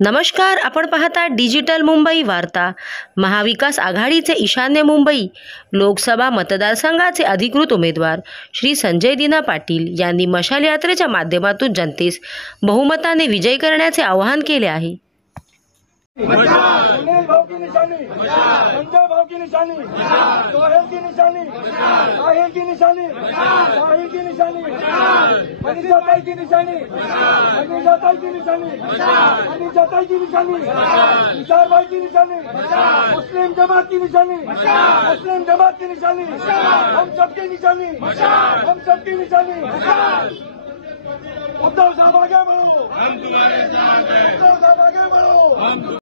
नमस्कार, आपण पाहता डिजिटल मुंबई वार्ता। महाविकास आघाडीचे ईशान्य मुंबई लोकसभा मतदारसंघाचे अधिकृत उमेदवार श्री संजय दीना पाटील यांनी मशाल यात्रेच्या माध्यमातून जनतेस बहुमताने विजयी करण्याचे आवाहन केले आहे। सुनील भाव की निशानी, संजय भाव की निशानी, सोहेल की निशानी, साहिल की निशानी, साहिल की निशानी, मनीषा ताई की निशानी, मनीषा ताई की निशानी, मनीषा ताई की निशानी, तुषार भाई की निशानी, मुस्लिम जमात की निशानी, मुस्लिम जमात की निशानी, हम सबकी निशानी, हम सबकी निशानी। उद्धव साहब आगे बढ़ो, हम तुम्हारे साथ हैं। उद्धव साहब आगे बढ़ो।